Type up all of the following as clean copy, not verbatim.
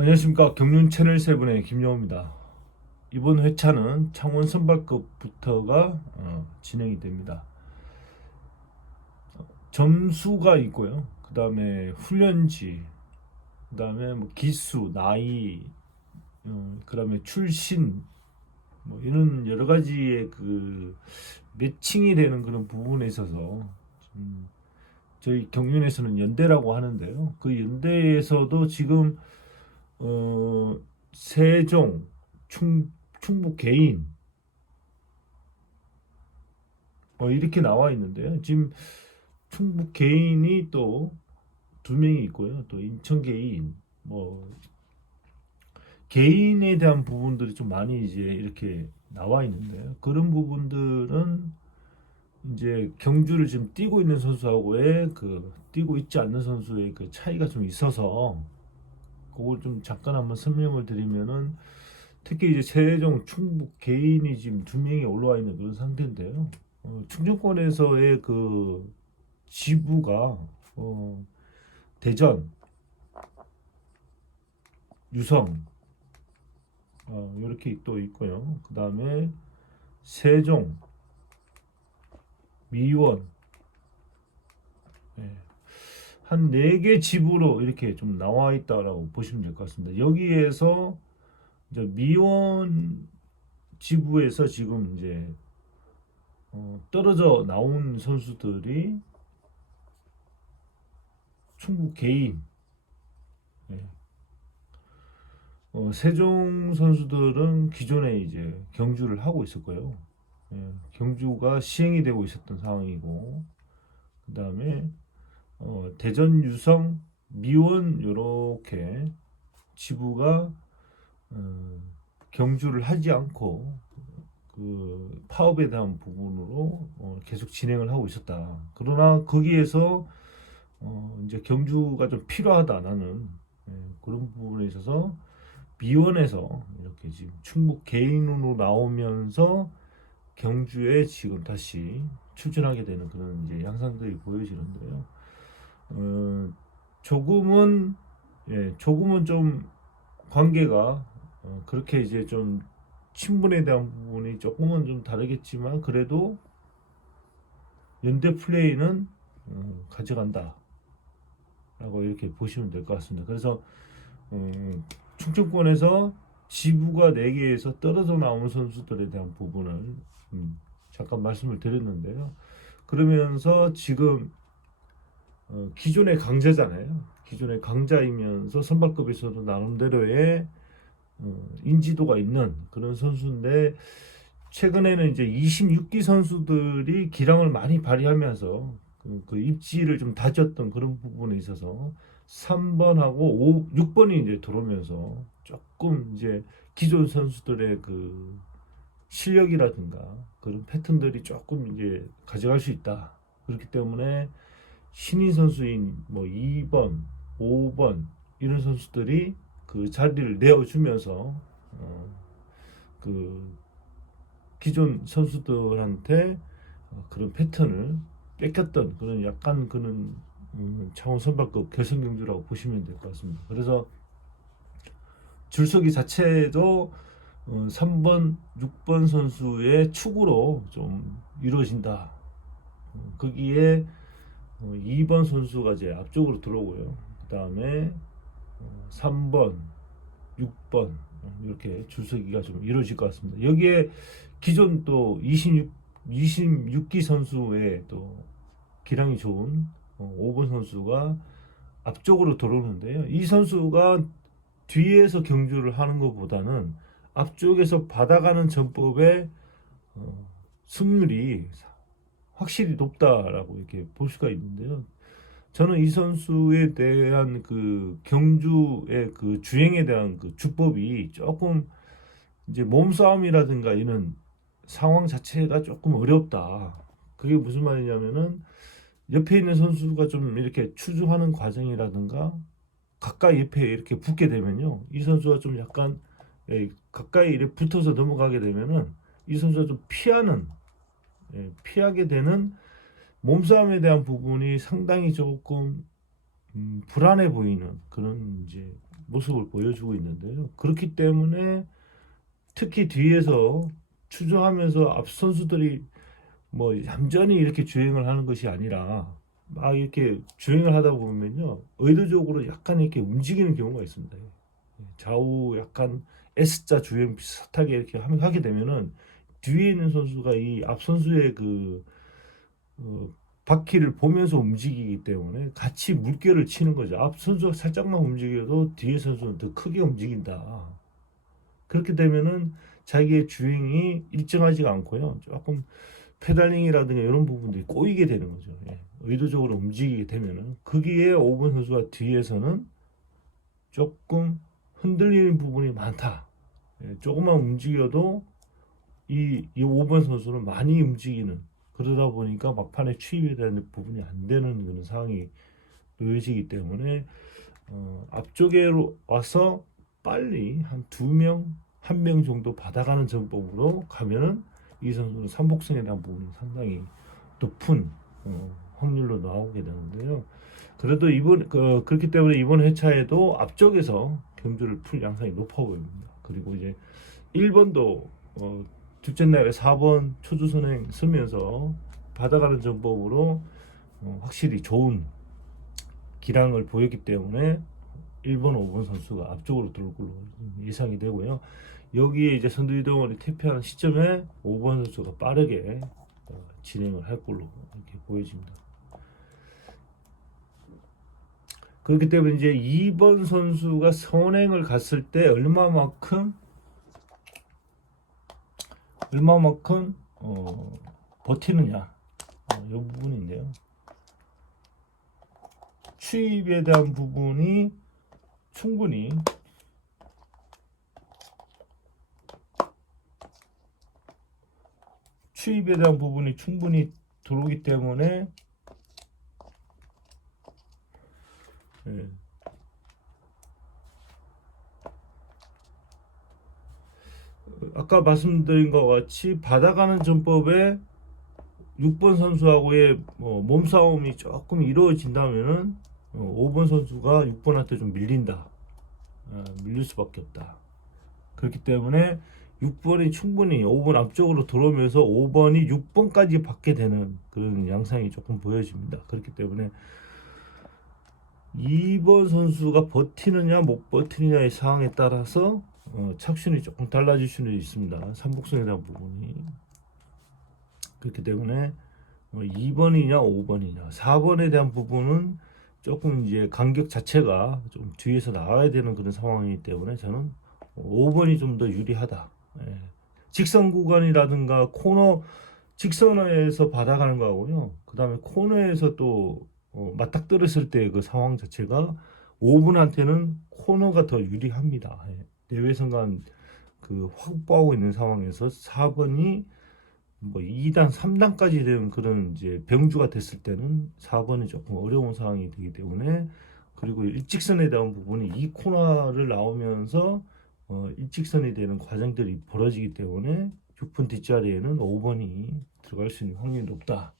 안녕하십니까. 경륜 채널 세븐의 김영호입니다. 이번 회차는 창원 선발급부터가 진행이 됩니다. 점수가 있고요. 그 다음에 훈련지, 그 다음에 뭐 기수, 나이, 그 다음에 출신, 뭐 이런 여러 가지의 그 매칭이 되는 그런 부분에 있어서 저희 경륜에서는 연대라고 하는데요. 그 연대에서도 지금 세종, 충북 개인 이렇게 나와 있는데요. 지금 충북 개인이 또 두 명이 있고요. 또 인천 개인, 뭐 개인에 대한 부분들이 좀 많이 이제 이렇게 나와 있는데요. 그런 부분들은 이제 경주를 지금 뛰고 있는 선수하고의 그 뛰고 있지 않는 선수의 그 차이가 좀 있어서 그걸 좀 잠깐 한번 설명을 드리면은, 특히 이제 세종 충북 개인이 지금 두 명이 올라와 있는 그런 상태인데요. 충청권에서의 그 지부가 대전, 유성 이렇게 또 있고요. 그 다음에 세종, 미원, 예, 한 4개 지부로 이렇게 좀 나와 있다라고 보시면 될 것 같습니다. 여기에서 이제 미원 지부에서 지금 이제 떨어져 나온 선수들이 충북 개인, 예. 세종 선수들은 기존에 이제 경주를 하고 있었고요. 예, 경주가 시행이 되고 있었던 상황이고, 그 다음에 대전, 유성, 미원 요렇게 지부가 어, 경주를 하지 않고 그 파업에 대한 부분으로 계속 진행을 하고 있었다. 그러나 거기에서 이제 경주가 좀 필요하다 나는, 그런 부분에 있어서 미원에서 이렇게 지금 충북 개인으로 나오면서 경주에 지금 다시 출전하게 되는 그런 이제 양상들이 보여지는데요. 어, 조금은 조금은 좀 관계가 그렇게 이제 좀 친분에 대한 부분이 조금은 좀 다르겠지만, 그래도 연대 플레이는 가져간다라고 이렇게 보시면 될 것 같습니다. 그래서 충청권에서 지부가 4개에서 떨어져 나온 선수들에 대한 부분을 잠깐 말씀을 드렸는데요. 그러면서 지금 기존의 강자잖아요. 기존의 강자이면서 선발급에서도 나름대로의 인지도가 있는 그런 선수인데, 최근에는 이제 26기 선수들이 기량을 많이 발휘하면서 그 입지를 좀 다졌던 그런 부분에 있어서 3번하고 6번이 이제 들어오면서 조금 이제 기존 선수들의 그 실력이라든가 그런 패턴들이 조금 이제 가져갈 수 있다. 그렇기 때문에 신인 선수인 뭐 2번, 5번 이런 선수들이 그 자리를 내어주면서 그 기존 선수들한테 그런 패턴을 뺏겼던 그런 약간 그런 창원 선발급 결승 경주라고 보시면 될 것 같습니다. 그래서 줄서기 자체도 3번, 6번 선수의 축으로 좀 이루어진다. 거기에 2번 선수가 이제 앞쪽으로 들어오고요. 그 다음에 3번, 6번 이렇게 줄서기가 좀 이루어질 것 같습니다. 여기에 기존 또 26기 선수의 또 기량이 좋은 5번 선수가 앞쪽으로 들어오는데요. 이 선수가 뒤에서 경주를 하는 것보다는 앞쪽에서 받아가는 전법의 승률이 확실히 높다라고 이렇게 볼 수가 있는데요. 저는 이 선수에 대한 그 경주의 그 주행에 대한 그 주법이 조금 이제 몸싸움이라든가 이런 상황 자체가 조금 어렵다. 그게 무슨 말이냐면은 옆에 있는 선수가 좀 이렇게 추주하는 과정이라든가 가까이 옆에 이렇게 붙게 되면요, 이 선수가 좀 약간 가까이 이렇게 붙어서 넘어가게 되면은 이 선수가 좀 피하게 되는 몸싸움에 대한 부분이 상당히 조금 불안해 보이는 그런 이제 모습을 보여주고 있는데요. 그렇기 때문에 특히 뒤에서 추종하면서 앞 선수들이 뭐 얌전히 이렇게 주행을 하는 것이 아니라 막 이렇게 주행을 하다 보면요, 의도적으로 약간 이렇게 움직이는 경우가 있습니다. 좌우 약간 S자 주행 비슷하게 이렇게 하게 되면은 뒤에 있는 선수가 이 앞 선수의 그 어, 바퀴를 보면서 움직이기 때문에 같이 물결을 치는 거죠. 앞 선수가 살짝만 움직여도 뒤에 선수는 더 크게 움직인다. 그렇게 되면은 자기의 주행이 일정하지가 않고요. 조금 페달링이라든가 이런 부분들이 꼬이게 되는 거죠. 예. 의도적으로 움직이게 되면은 거기에 5번 선수가 뒤에서는 조금 흔들리는 부분이 많다. 예. 조금만 움직여도 이 5번 선수는 많이 움직이는, 그러다 보니까 막판에 추입에 대한 부분이 안 되는 그런 상황이 놓여지기 때문에 앞쪽으로 와서 빨리 한 2명, 1명 정도 받아가는 전법으로 가면은 이 선수는 삼복승에 대한 부분이 상당히 높은 확률로 나오게 되는데요. 그래도 그렇기 때문에 이번 회차에도 앞쪽에서 경주를 풀 양상이 높아 보입니다. 그리고 이제 1번도 둘째 날에 4번 초주선행 쓰면서 받아가는 전법으로 확실히 좋은 기량을 보였기 때문에 1번, 5번 선수가 앞쪽으로 들어올 걸로 예상이 되고요. 여기에 이제 선두 이동을 퇴피하는 시점에 5번 선수가 빠르게 진행을 할 걸로 이렇게 보여집니다. 그렇기 때문에 이제 2번 선수가 선행을 갔을 때 얼마만큼 버티느냐, 이 부분인데요. 추입에 대한 부분이 충분히 들어오기 때문에 예. 아까 말씀드린 것 같이 받아가는 전법에 6번 선수하고의 몸싸움이 조금 이루어진다면은 5번 선수가 6번한테 좀 밀릴 수밖에 없다. 그렇기 때문에 6번이 충분히 5번 앞쪽으로 들어오면서 5번이 6번까지 받게 되는 그런 양상이 조금 보여집니다. 그렇기 때문에 2번 선수가 버티느냐 못 버티느냐의 상황에 따라서 착순이 조금 달라질 수는 있습니다. 삼복선에 대한 부분이. 그렇기 때문에 2번이냐 5번이냐 4번에 대한 부분은 조금 이제 간격 자체가 좀 뒤에서 나와야 되는 그런 상황이기 때문에 저는 5번이 좀 더 유리하다. 예. 직선 구간이라든가 코너, 직선에서 받아가는 거하고요, 그 다음에 코너에서 또 맞닥뜨렸을 때 그 상황 자체가 5번한테는 코너가 더 유리합니다. 예. 내외선간 그 확보하고 있는 상황에서 4번이 뭐 2단, 3단까지 되는 그런 이제 병주가 됐을 때는 4번이 조금 어려운 상황이 되기 때문에, 그리고 일직선에 대한 부분이 이 코너를 나오면서 일직선이 되는 과정들이 벌어지기 때문에 6번 뒷자리에는 5번이 들어갈 수 있는 확률이 높다.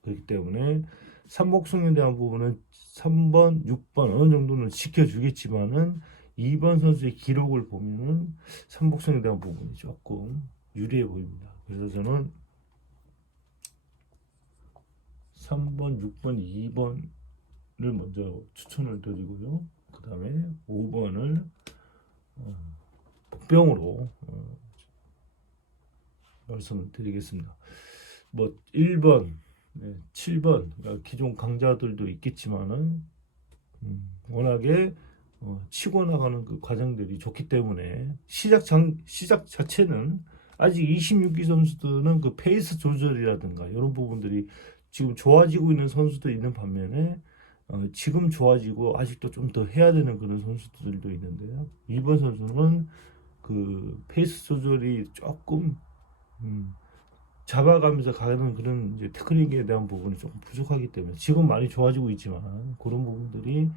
그렇기 때문에 삼복승에 대한 부분은 3번, 6번 어느 정도는 지켜주겠지만은 2번 선수의 기록을 보면은 삼복승에 대한 부분이 조금 유리해 보입니다. 그래서 저는 3번, 6번, 2번을 먼저 추천을 드리고요. 그 다음에 5번을 복병으로 말씀을 드리겠습니다. 뭐 1번, 7번, 그러니까 기존 강자들도 있겠지만은 워낙에 치고 나가는 그 과정들이 좋기 때문에 시작 자체는 아직 26기 선수들은 그 페이스 조절이라든가 이런 부분들이 지금 좋아지고 있는 선수도 있는 반면에 지금 좋아지고 아직도 좀 더 해야 되는 그런 선수들도 있는데요. 2번 선수는 그 페이스 조절이 조금 잡아가면서 가는 그런 이제 테크닉에 대한 부분이 조금 부족하기 때문에 지금 많이 좋아지고 있지만 그런 부분들이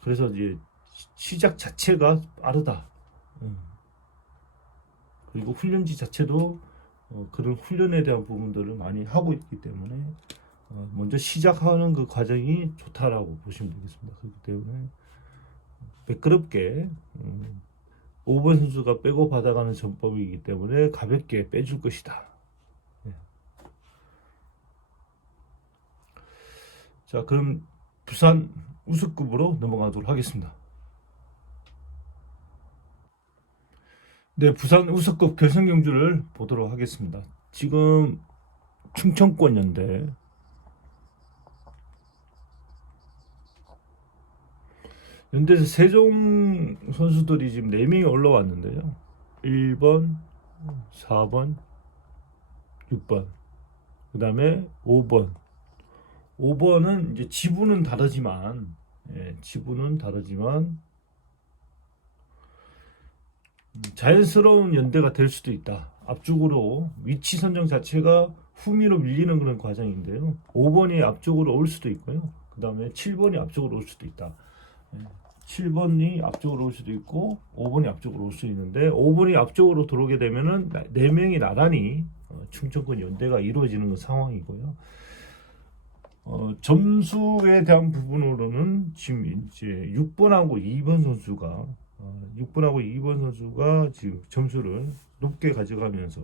그래서 이제 시작 자체가 빠르다. 그리고 훈련지 자체도 그런 훈련에 대한 부분들을 많이 하고 있기 때문에 먼저 시작하는 그 과정이 좋다라고 보시면 되겠습니다. 그렇기 때문에 매끄럽게 5번 선수가 빼고 받아가는 전법이기 때문에 가볍게 빼줄 것이다. 예. 자, 그럼 부산 우승급으로 넘어가도록 하겠습니다. 네, 부산 우승급 결승 경주를 보도록 하겠습니다. 지금 충청권 연대에서 세종 선수들이 지금 4명이 올라왔는데요. 1번, 4번, 6번, 그 다음에 5번. 5번은 이제 지부는 다르지만, 자연스러운 연대가 될 수도 있다. 앞쪽으로 위치 선정 자체가 후미로 밀리는 그런 과정인데요. 5번이 앞쪽으로 올 수도 있고요. 그 다음에 7번이 앞쪽으로 올 수도 있다. 7번이 앞쪽으로 올 수도 있고 5번이 앞쪽으로 올 수 있는데 5번이 앞쪽으로 들어오게 되면은 4명이 나란히 충청권 연대가 이루어지는 상황이고요. 점수에 대한 부분으로는 지금 이제 6번하고 2번 선수가 6번하고 2번 선수가 지금 점수를 높게 가져가면서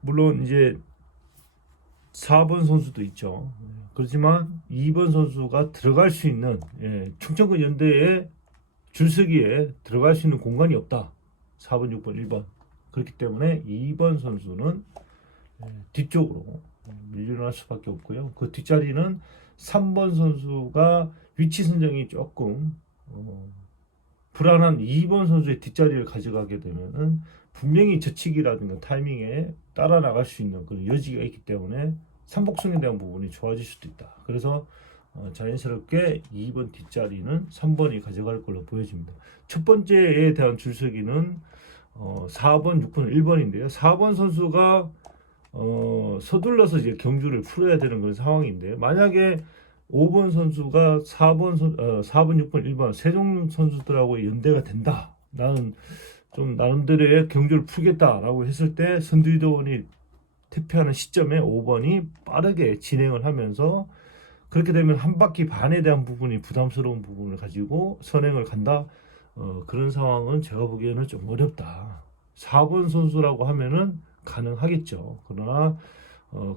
물론 이제 4번 선수도 있죠. 그렇지만 2번 선수가 들어갈 수 있는 충청권 연대에 줄서기에 들어갈 수 있는 공간이 없다. 4번, 6번, 1번. 그렇기 때문에 2번 선수는 뒤쪽으로 밀려날 수밖에 없고요. 그 뒷자리는 3번 선수가 위치 선정이 조금 불안한 2번 선수의 뒷자리를 가져가게 되면은 분명히 저치기라든가 타이밍에 따라 나갈 수 있는 그런 여지가 있기 때문에 삼복승에 대한 부분이 좋아질 수도 있다. 그래서 자연스럽게 2번 뒷자리는 3번이 가져갈 걸로 보여집니다. 첫 번째에 대한 줄서기는 4번, 6번, 1번인데요. 4번 선수가 서둘러서 이제 경주를 풀어야 되는 그런 상황인데요. 만약에 5번 선수가 4번, 6번, 1번 세종 선수들하고 연대가 된다. 나는 좀 나름대로의 경주를 풀겠다라고 했을 때 선두위원이 투표하는 시점에 5번이 빠르게 진행을 하면서 그렇게 되면 한 바퀴 반에 대한 부분이 부담스러운 부분을 가지고 선행을 간다. 그런 상황은 제가 보기에는 좀 어렵다. 4번 선수라고 하면은 가능하겠죠. 그러나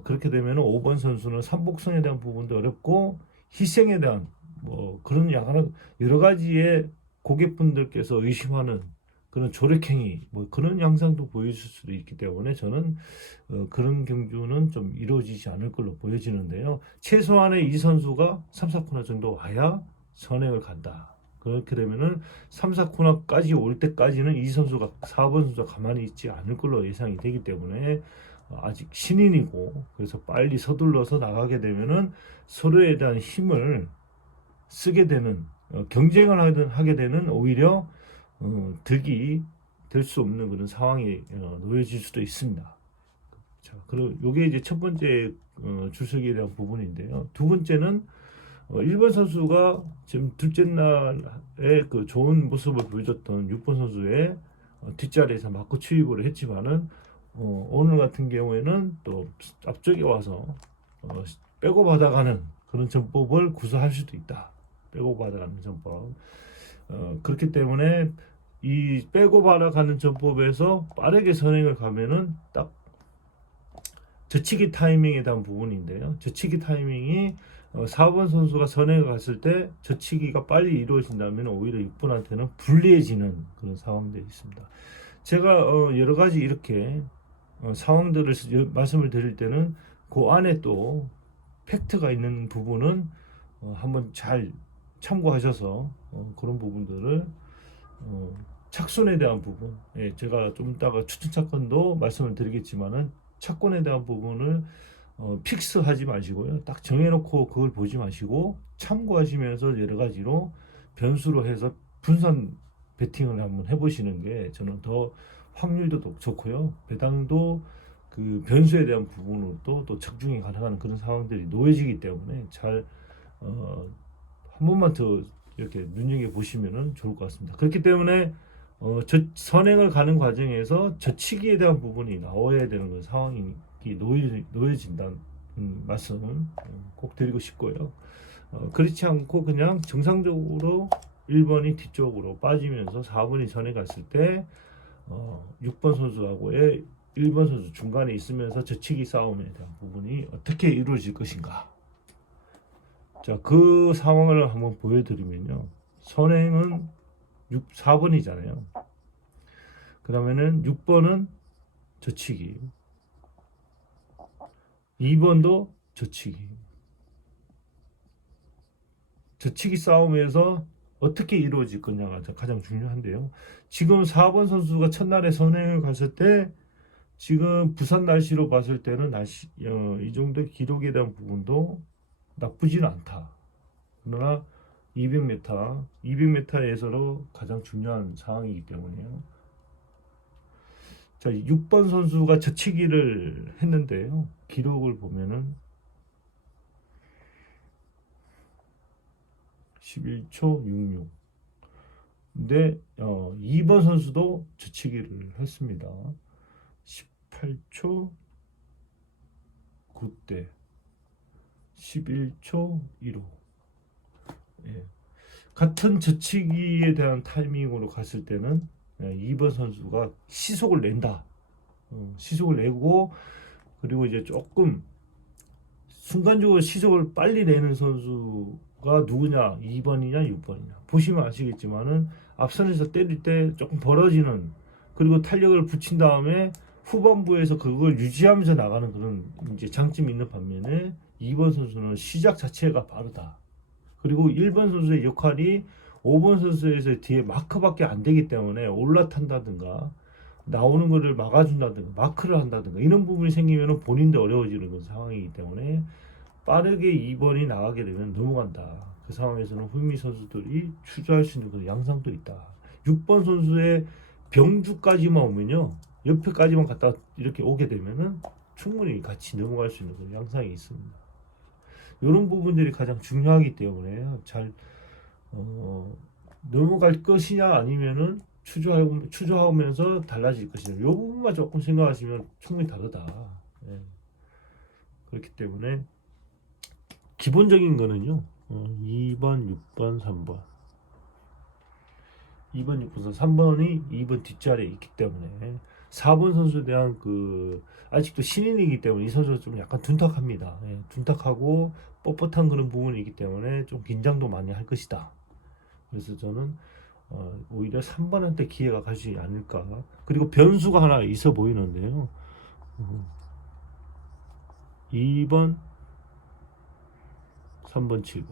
그렇게 되면 5번 선수는 삼복선에 대한 부분도 어렵고 희생에 대한 뭐 그런 여러 가지의 고객분들께서 의심하는 그런 조력행위 뭐 그런 양상도 보여줄 수도 있기 때문에 저는 그런 경주는 좀 이루어지지 않을 걸로 보여지는데요. 최소한의 이 선수가 3, 4코너 정도 와야 선행을 간다. 그렇게 되면은 3, 4코너까지 올 때까지는 이 선수가 4번 선수가 가만히 있지 않을 걸로 예상이 되기 때문에 아직 신인이고 그래서 빨리 서둘러서 나가게 되면은 서로에 대한 힘을 쓰게 되는 경쟁을 하게 되는 오히려 득이 될 수 없는 그런 상황이 놓여질 수도 있습니다. 자, 그리고 이게 이제 첫 번째 줄서기에 대한 부분인데요. 두 번째는 1번 선수가 지금 둘째 날에 그 좋은 모습을 보여줬던 6번 선수의 뒷자리에서 맞고 추입을 했지만은 오늘 같은 경우에는 또 앞쪽에 와서 빼고 받아가는 그런 전법을 구사할 수도 있다. 빼고 받아가는 전법. 그렇기 때문에 이 빼고 받아가는 전법에서 빠르게 선행을 가면은 딱 저치기 타이밍에 대한 부분인데요. 저치기 타이밍이 4번 선수가 선행을 갔을 때 저치기가 빨리 이루어진다면 오히려 6번한테는 불리해지는 그런 상황들이 있습니다. 제가 여러 가지 이렇게 상황들을 말씀을 드릴 때는 그 안에 또 팩트가 있는 부분은 한번 잘 참고하셔서 그런 부분들을 착손에 대한 부분, 제가 좀 이따가 추천 차권도 말씀을 드리겠지만은 차권에 대한 부분을 픽스하지 마시고요. 딱 정해놓고 그걸 보지 마시고 참고하시면서 여러 가지로 변수로 해서 분산 베팅을 한번 해보시는 게 저는 더 확률도 좋고요. 배당도 그 변수에 대한 부분으로 또 적중이 가능한 그런 상황들이 놓여지기 때문에 잘 한 번만 더 이렇게 눈여겨 보시면은 좋을 것 같습니다. 그렇기 때문에 선행을 가는 과정에서 저치기에 대한 부분이 나와야 되는 그런 상황이 놓여진다는 말씀을 꼭 드리고 싶고요. 그렇지 않고 그냥 정상적으로 1번이 뒤쪽으로 빠지면서 4번이 전에 갔을 때 6번 선수하고의 1번 선수 중간에 있으면서 저치기 싸움에 대한 부분이 어떻게 이루어질 것인가. 자, 그 상황을 한번 보여드리면요. 선행은 4번이잖아요. 그러면은 6번은 저치기, 2번도 저치기. 저치기 싸움에서 어떻게 이루어질 거냐가 가장 중요한데요. 지금 4번 선수가 첫날에 선행을 갔을 때 지금 부산 날씨로 봤을 때는 이 정도 기록에 대한 부분도 나쁘지는 않다. 그러나 200m에서도 가장 중요한 상황이기 때문에요. 자, 6번 선수가 저치기를 했는데요. 기록을 보면은 11초 66. 근데 2번 선수도 저치기를 했습니다. 18초 9대 11초 15. 예. 같은 저치기에 대한 타이밍으로 갔을 때는 2번 선수가 시속을 낸다. 시속을 내고 그리고 이제 조금 순간적으로 시속을 빨리 내는 선수가 누구냐? 2번이냐 6번이냐. 보시면 아시겠지만은 앞선에서 때릴 때 조금 벌어지는 그리고 탄력을 붙인 다음에 후반부에서 그걸 유지하면서 나가는 그런 이제 장점이 있는 반면에 2번 선수는 시작 자체가 빠르다. 그리고 1번 선수의 역할이 5번 선수에서 뒤에 마크밖에 안 되기 때문에 올라탄다든가 나오는 거를 막아준다든가 마크를 한다든가 이런 부분이 생기면 본인도 어려워지는 그런 상황이기 때문에 빠르게 2번이 나가게 되면 넘어간다. 그 상황에서는 후미 선수들이 추저할 수 있는 그런 양상도 있다. 6번 선수의 병주까지만 오면요. 옆에까지만 갔다 이렇게 오게 되면은 충분히 같이 넘어갈 수 있는 그런 양상이 있습니다. 이런 부분들이 가장 중요하기 때문에 잘 넘어갈 것이냐 아니면은 추조하면서 달라질 것이냐 이 부분만 조금 생각하시면 충분히 다르다. 예. 그렇기 때문에 기본적인 거는요 2번, 6번, 3번 2번, 6번, 3번이 2번 뒷자리에 있기 때문에 4번 선수에 대한 아직도 신인이기 때문에 이 선수가 좀 약간 둔탁합니다. 예, 둔탁하고 뻣뻣한 그런 부분이기 때문에 좀 긴장도 많이 할 것이다. 그래서 저는 오히려 3번한테 기회가 가지 않을까. 그리고 변수가 하나 있어 보이는데요. 2번, 3번, 7번.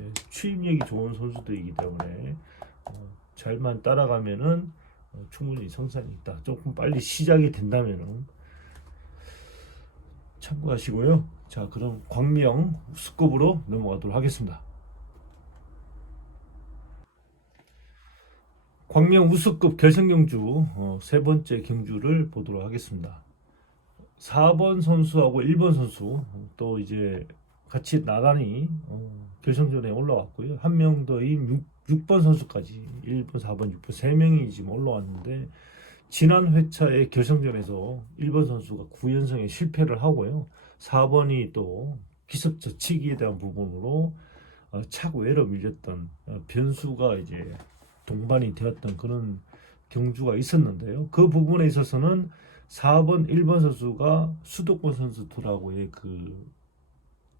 예, 추임력이 좋은 선수들이기 때문에 잘만 따라가면은 충분히 성산이 있다. 조금 빨리 시작이 된다면은 참고하시고요. 자, 그럼 광명 수급으로 넘어가도록 하겠습니다. 광명 우수급 결승 경주 세 번째 경주를 보도록 하겠습니다. 4번 선수하고 1번 선수 또 이제 같이 나란히 결승전에 올라왔고요. 한 명 더인 6번 선수까지 1번, 4번, 6번 3명이 지금 올라왔는데 지난 회차의 결승전에서 1번 선수가 9연승에 실패를 하고요. 4번이 또 기습 저치기에 대한 부분으로 차고외로 밀렸던 변수가 이제 동반이 되었던 그런 경주가 있었는데요. 그 부분에 있어서는 4번, 1번 선수가 수도권 선수들하고의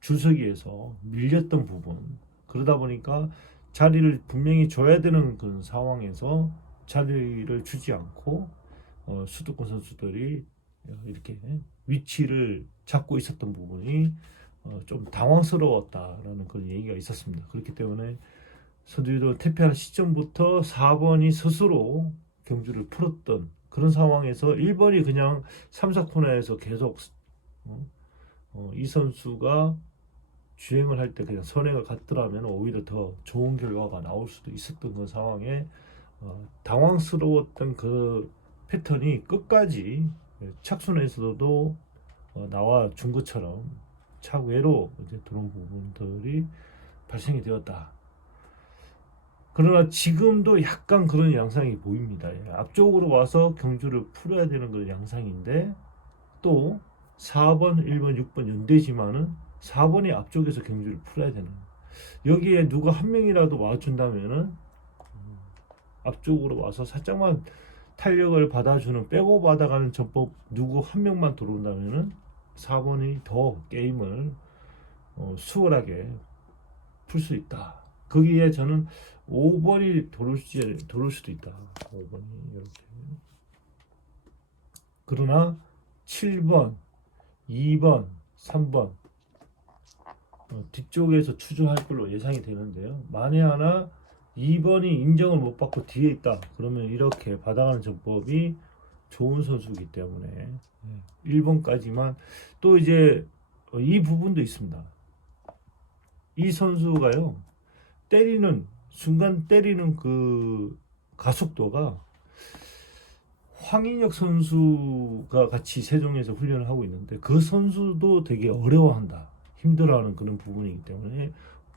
줄서기에서 밀렸던 부분 그러다 보니까 자리를 분명히 줘야 되는 그런 상황에서 자리를 주지 않고 수도권 선수들이 이렇게 위치를 잡고 있었던 부분이 좀 당황스러웠다라는 그런 얘기가 있었습니다. 그렇기 때문에 선두유도 퇴폐하는 시점부터 4번이 스스로 경주를 풀었던 그런 상황에서 1번이 그냥 3, 4코너에서 계속 이 선수가 주행을 할 때 그냥 선행을 갔더라면 오히려 더 좋은 결과가 나올 수도 있었던 그 상황에 당황스러웠던 그 패턴이 끝까지 착순에서도 나와 준 것처럼 차외로 이제 들어온 부분들이 발생이 되었다. 그러나 지금도 약간 그런 양상이 보입니다. 앞쪽으로 와서 경주를 풀어야 되는 그런 양상인데 또 4번, 1번, 6번 연대지만은 4번이 앞쪽에서 경주를 풀어야 되는 거예요. 여기에 누가 한 명이라도 와준다면은 앞쪽으로 와서 살짝만 탄력을 받아주는 백업 받아가는 전법 누구 한 명만 들어온다면은 4번이 더 게임을 수월하게 풀 수 있다. 거기에 저는 5번이 들어올 수도 있다. 5번이 이렇게. 그러나 7번, 2번, 3번 뒤쪽에서 추주할 걸로 예상이 되는데요. 만에 하나 2번이 인정을 못 받고 뒤에 있다. 그러면 이렇게 받아가는 전법이 좋은 선수이기 때문에 1번까지만 또 이제 이 부분도 있습니다. 이 선수가요. 순간 때리는 그 가속도가 황인혁 선수가 같이 세종에서 훈련을 하고 있는데 그 선수도 되게 어려워한다. 힘들어하는 그런 부분이기 때문에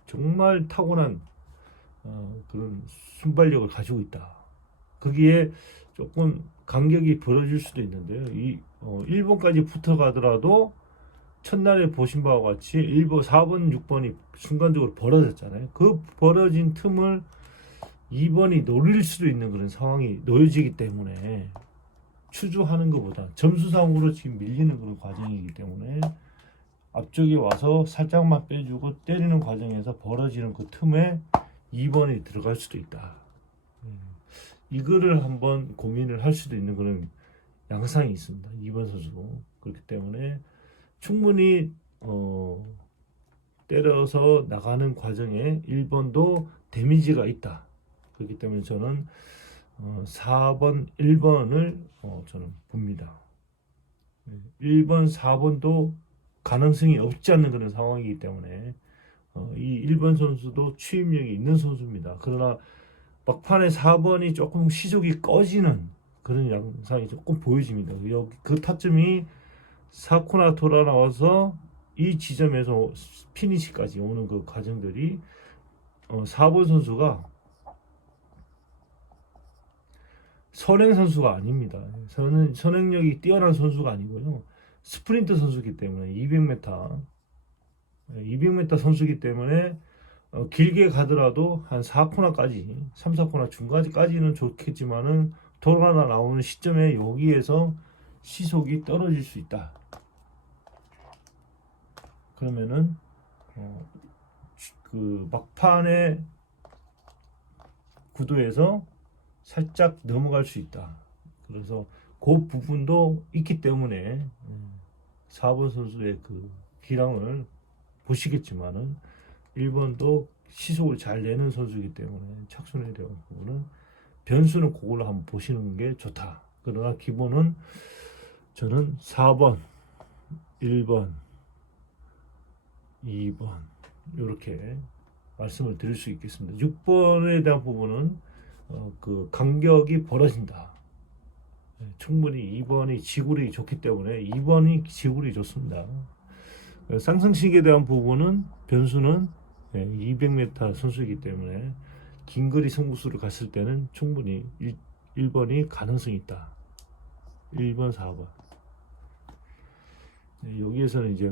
정말 타고난 그런 순발력을 가지고 있다. 거기에 조금 간격이 벌어질 수도 있는데요. 1번까지 붙어가더라도 첫날에 보신 바와 같이 1번, 4번, 6번이 순간적으로 벌어졌잖아요. 그 벌어진 틈을 2번이 노릴 수도 있는 그런 상황이 놓여지기 때문에 추주하는 것보다 점수상으로 지금 밀리는 그런 과정이기 때문에 앞쪽에 와서 살짝만 빼주고 때리는 과정에서 벌어지는 그 틈에 2번이 들어갈 수도 있다. 이거를 한번 고민을 할 수도 있는 그런 양상이 있습니다. 2번 선수도. 그렇기 때문에 충분히 때려서 나가는 과정에 1번도 데미지가 있다. 그렇기 때문에 저는 4번, 1번을 저는 봅니다. 1번, 4번도 가능성이 없지 않는 그런 상황이기 때문에 이 1번 선수도 추임력이 있는 선수입니다. 그러나 막판에 4번이 조금 시속이 꺼지는 그런 양상이 조금 보여집니다. 여기 그 타점이 4코나 돌아 나와서 이 지점에서 피니시까지 오는 그 과정들이 4번 선수가 선행 선수가 아닙니다. 선행력이 뛰어난 선수가 아니고요. 스프린트 선수이기 때문에 200m 선수이기 때문에 길게 가더라도 한 4코너까지 3, 4코너 중간까지는 좋겠지만은 돌아 나오는 시점에 여기에서 시속이 떨어질 수 있다. 그러면은 그 막판의 구도에서 살짝 넘어갈 수 있다. 그래서 그 부분도 있기 때문에 4번 선수의 그 기량을 보시겠지만은 1번도 시속을 잘 내는 선수이기 때문에 착순에 대한 부분은 변수는 그걸로 한번 보시는 게 좋다. 그러나 기본은 저는 4번, 1번, 2번 이렇게 말씀을 드릴 수 있겠습니다. 6번에 대한 부분은 그 간격이 벌어진다. 충분히 2번이 지구력이 좋기 때문에 2번이 지구력이 좋습니다. 쌍성식에 대한 부분은 변수는 200m 선수이기 때문에 긴 거리 승부수를 갔을 때는 충분히 1번이 가능성이 있다. 1번, 4번. 여기에서는 이제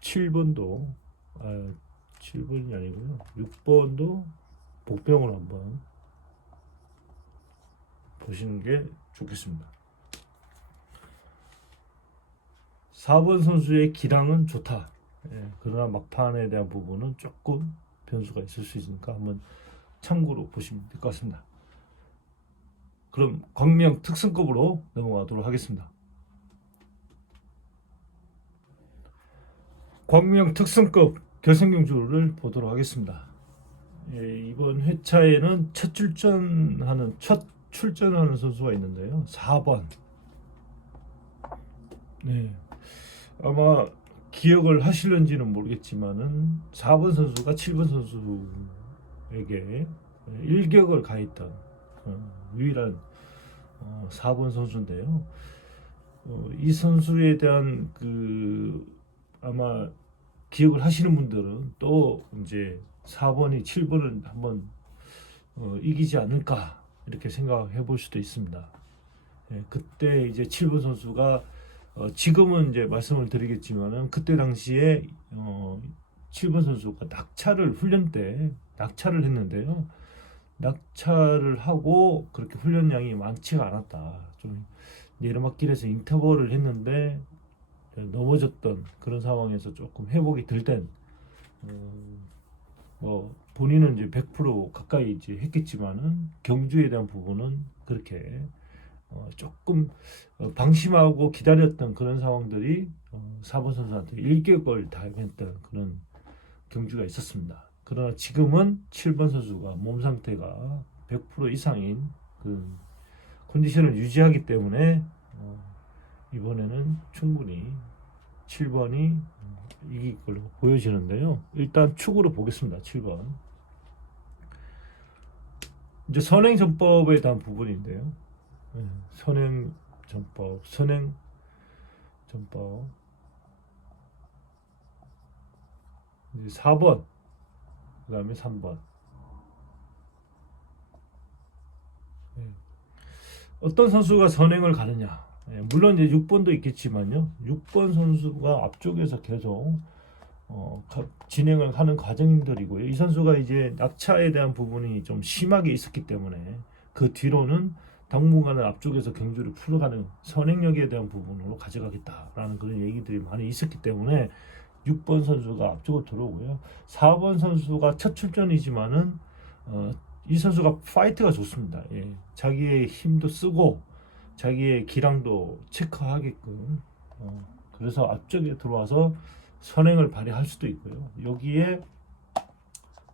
7번도 7번이 아니고요. 6번도 복병을 한번 보시는 게 좋겠습니다. 4번 선수의 기량은 좋다. 그러나 막판에 대한 부분은 조금 변수가 있을 수 있으니까 한번 참고로 보시면 될 것 같습니다. 그럼 광명 특성급으로 넘어가도록 하겠습니다. 광명 특성급 결승경주를 보도록 하겠습니다. 이번 회차에는 첫 출전하는 선수가 있는데요. 4번. 아마 기억을 하실는지는 모르겠지만은 4번 선수가 7번 선수에게 일격을 가했던 유일한 4번 선수인데요. 이 선수에 대한 그 아마 기억을 하시는 분들은 또 이제 4번이 7번을 한번 이기지 않을까 이렇게 생각해 볼 수도 있습니다. 그때 이제 7번 선수가 지금은 이제 말씀을 드리겠지만은 그때 당시에 7번 선수가 훈련 때 낙차를 했는데요. 낙차를 하고 그렇게 훈련량이 많지가 않았다. 좀 내리막길에서 인터벌을 했는데 넘어졌던 그런 상황에서 조금 회복이 덜 땐, 뭐 본인은 이제 100% 가까이 이제 했겠지만은 경주에 대한 부분은 그렇게 조금 방심하고 기다렸던 그런 상황들이 4번 선수한테 일격을 당했던 그런 경주가 있었습니다. 그러나 지금은 7번 선수가 몸 상태가 100% 이상인 그 컨디션을 유지하기 때문에 이번에는 충분히 7번이 이길 걸로 보여지는데요. 일단 축으로 보겠습니다. 7번. 이제 선행전법에 대한 부분인데요. 선행전법. 이제 4번, 그 다음에 3번. 어떤 선수가 선행을 가느냐. 물론 이제 6번도 있겠지만요. 6번 선수가 앞쪽에서 계속 진행을 하는 과정들이고요. 이 선수가 이제 낙차에 대한 부분이 좀 심하게 있었기 때문에 그 뒤로는 당분간은 앞쪽에서 경주를 풀어가는 선행력에 대한 부분으로 가져가겠다라는 그런 얘기들이 많이 있었기 때문에 6번 선수가 앞쪽으로 들어오고요. 4번 선수가 첫 출전이지만은 이 선수가 파이트가 좋습니다. 예. 자기의 힘도 쓰고 자기의 기량도 체크하게끔 그래서 앞쪽에 들어와서 선행을 발휘할 수도 있고요. 여기에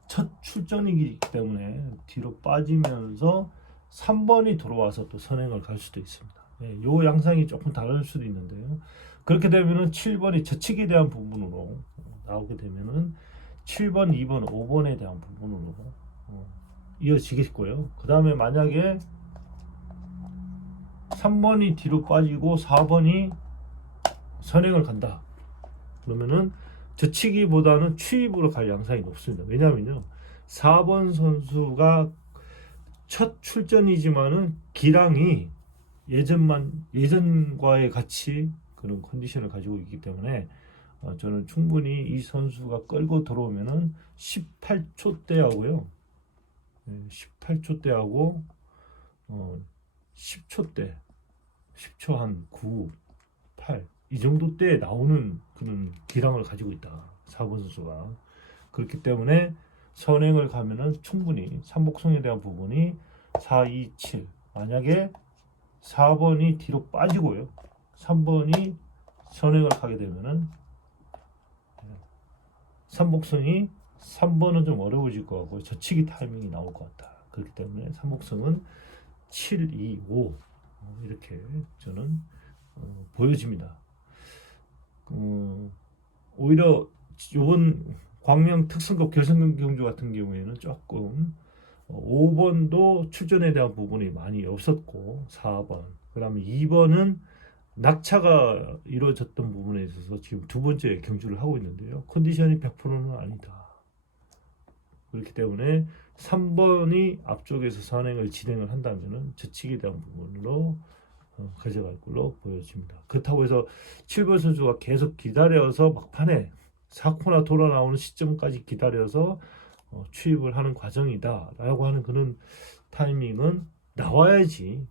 첫 출전이기 때문에 뒤로 빠지면서 3번이 들어와서 또 선행을 갈 수도 있습니다. 예, 요 양상이 조금 다를 수도 있는데요. 그렇게 되면은 7번이 저측에 대한 부분으로 나오게 되면은 7번, 2번, 5번에 대한 부분으로 이어지겠고요. 그 다음에 만약에 3번이 뒤로 빠지고 4번이 선행을 간다. 그러면은 저치기보다는 추입으로 갈 양상이 높습니다. 왜냐하면요. 4번 선수가 첫 출전이지만은 기량이 예전과의 같이 그런 컨디션을 가지고 있기 때문에 저는 충분히 이 선수가 끌고 들어오면은 18초 대하고요. 18초 대하고 10초 대, 10초 한 9, 8 이 정도 때 나오는 그런 기량을 가지고 있다. 4번 선수가. 그렇기 때문에 선행을 가면은 충분히 삼복성에 대한 부분이 4, 2, 7 만약에 4번이 뒤로 빠지고요. 3번이 선행을 하게 되면은 삼복성이 3번은 좀 어려워질 것 같고 저치기 타이밍이 나올 것 같다. 그렇기 때문에 삼복성은 7, 2, 5 이렇게 저는 보여집니다. 오히려 이번 광명 특성급 결승 경주 같은 경우에는 조금 5번도 출전에 대한 부분이 많이 없었고 4번 그 다음에 2번은 낙차가 이루어졌던 부분에 있어서 지금 두 번째 경주를 하고 있는데요. 컨디션이 100%는 아니다. 그렇기 때문에 3번이 앞쪽에서 선행을 진행을 한다면 저치기에 대한 부분으로 가져갈 걸로 보여집니다. 그렇다고 해서 7번 선수가 계속 기다려서 막판에 4코나 돌아 나오는 시점까지 기다려서 추입을 하는 과정이다 라고 하는 그런 타이밍은 나와야지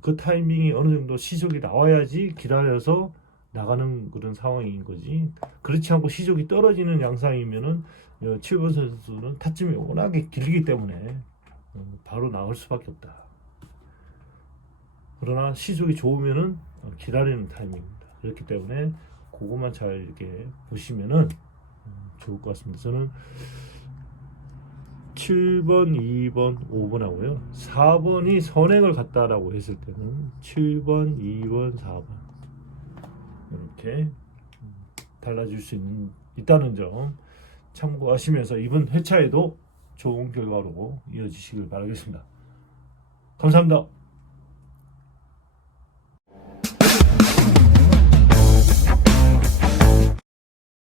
그 타이밍이 어느 정도 시속이 나와야지 기다려서 나가는 그런 상황인 거지. 그렇지 않고 시속이 떨어지는 양상이면은 7번 선수는 타점이 워낙에 길기 때문에 바로 나올 수밖에 없다. 그러나 시속이 좋으면은 기다리는 타이밍입니다. 그렇기 때문에 그것만 잘 이렇게 보시면은 좋을 것 같습니다. 저는 7번, 2번, 5번 하고요. 4번이 선행을 갔다라고 했을 때는 7번, 2번, 4번 이렇게 달라질 수 있다는 점 참고하시면서 이번 회차에도 좋은 결과로 이어지시길 바라겠습니다. 감사합니다.